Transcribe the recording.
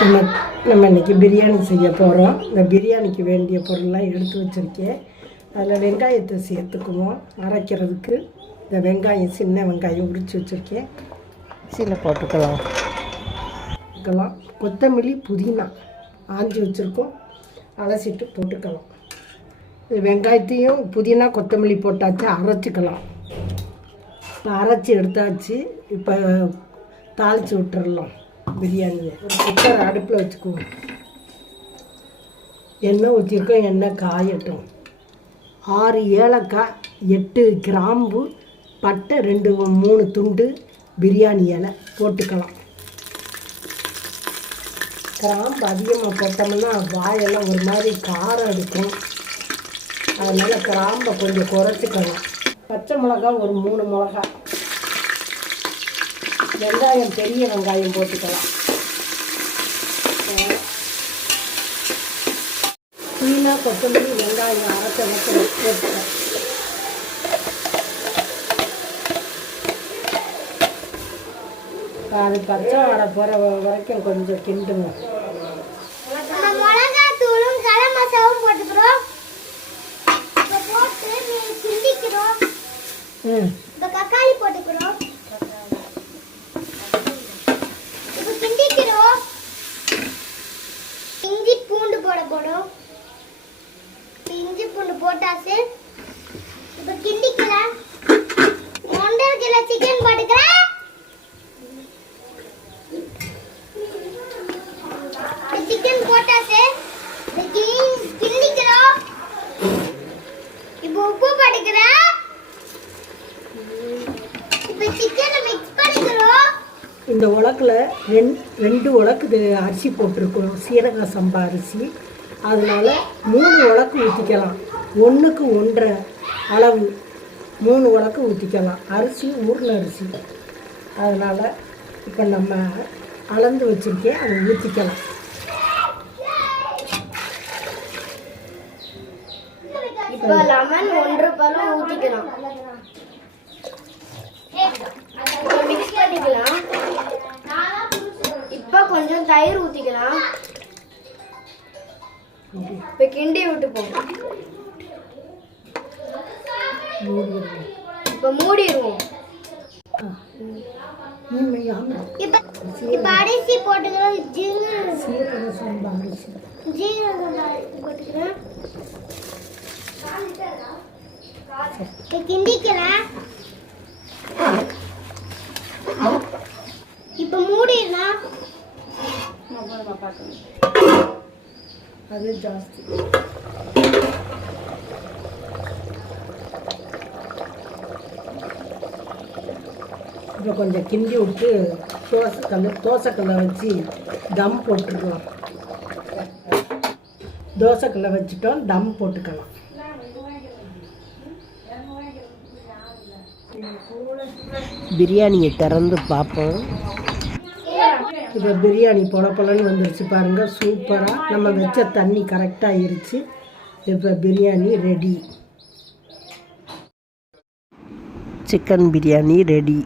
நம்ம நம்ம இன்னைக்கு பிரியாணி செய்ய போகிறோம் இந்த பிரியாணிக்கு வேண்டிய பொருள்லாம் எடுத்து வச்சுருக்கேன். அதில் வெங்காயத்தை சேர்த்துக்குவோம். அரைக்கிறதுக்கு இந்த வெங்காயம் சின்ன வெங்காயம் உரித்து வச்சுருக்கேன். சில போட்டுக்கலாம். போட்டுக்கலாம். கொத்தமல்லி புதினா ஆஞ்சி வச்சுருக்கோம். அலசிட்டு போட்டுக்கலாம். இது வெங்காயத்தையும் புதினா கொத்தமல்லி போட்டாச்சு அரைச்சிக்கலாம். இப்போ அரைச்சி எடுத்தாச்சு. இப்போ தாளித்து விட்டுறலாம். பிரியாணியை. ஒரு குக்கர் அடுப்பில் வச்சுக்குவோம். எண்ணெய் ஊற்றிருக்கோம் எண்ணெய் காயட்டும். ஆறு ஏலக்காய் எட்டு கிராம்பு பட்டை ரெண்டு மூணு துண்டு பிரியாணி இலை போட்டுக்கலாம். கிராம்பு அதிகமாக போட்டோம்னா வாயெல்லாம் ஒரு மாதிரி காரம் எடுக்கும். அதனால் கிராம்பை கொஞ்சம் குறைச்சிக்கலாம். பச்சை மிளகா ஒரு மூணு மிளகா வெங்காயம் பெரிய வெங்காயம் போட்டுக்கலாம். புதினா கொத்தமல்லி வெங்காயம் அரைச்ச வச்சு போட்டுக்கலாம் அது பச்சை வர போகிற வரைக்கும் கொஞ்சம் கிண்டுங்க. மீ- கிண்டிக்கிறோம் ம் இப்ப தக்காளி போட்டுக்கிறோம் இப்ப கிண்டிக்கிறோம் இஞ்சி பூண்டு போட போறோம் இப்ப இஞ்சி பூண்டு போட்டாச்சு ஒன்றரை கிலோ சிக்கன் போட்டுக்கிறேன் சிக்கன் போட்டாச்சு. கிண்டிக்கிறோம் இப்போ உப்பு போட்டுக்கிறேன் இப்போ சிக்கனை மிக்ஸ் பண்ணிக்கிறோம் இந்த உலக்கில் ரெண் ரெண்டு உலக்கு அரிசி போட்டிருக்கோம் சீரக சம்பா அரிசி. அதனால் மூணு உலக்கு ஊற்றிக்கலாம் ஒன்றுக்கு ஒன்றரை. அளவு. மூணு உலக்கு ஊற்றிக்கலாம் அரிசி ஊர்ன அரிசி. அதனால் இப்போ நம்ம அளந்து வச்சுருக்கேன். அதை ஊற்றிக்கலாம் இப்போ லெமன் ஒன்று பழம் ஊற்றிக்கலாம் மிக்ஸ் பண்ணிக்கலாம். இப்போ கொஞ்சம் தயிர் ஊற்றிக்கலாம் இப்போ கிண்டி விட்டு போகும் மூடிடுவோம். இப்போ மூடிடுவோம். இப்போ அரிசி போட்டுக்கிறோம். சம்பா போட்டுக்கிறேன் இப்போ மூடிடலாம் அது ஜாஸ்தி. இப்போ கொஞ்சம் கிண்டி விட்டு தோசைக்கல் தோசைக்கல்லை வச்சு தம் போட்டுருக்கலாம் தோசைக்கல்லை வச்சுட்டோம் தம் போட்டுக்கலாம். பிரியாணியை திறந்து பார்ப்போம். இப்போ பிரியாணி பொல பொலன்னு வந்துருச்சு பாருங்கள் சூப்பராக நம்ம வச்ச தண்ணி கரெக்டாக ஆயிருச்சு இப்போ biryani ready chicken biryani ready